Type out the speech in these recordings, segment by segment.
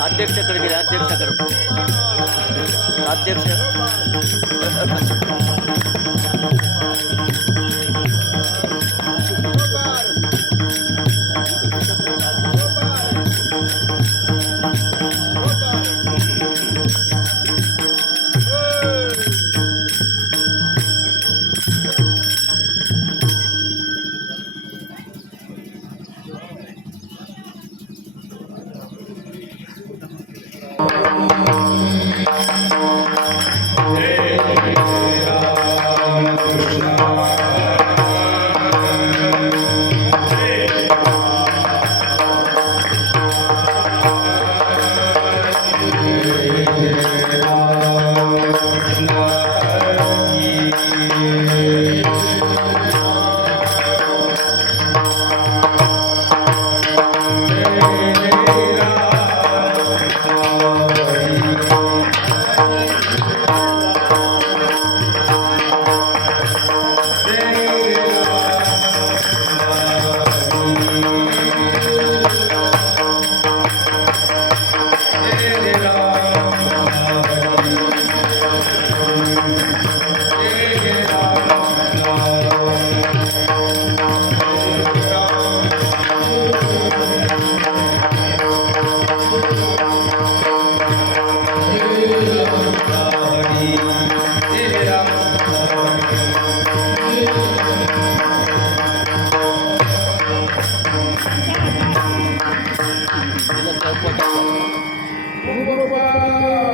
अध्यक्षाकडे गेले अध्यक्षाकडे. अध्यक्ष. ভগবান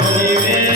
Holy Name.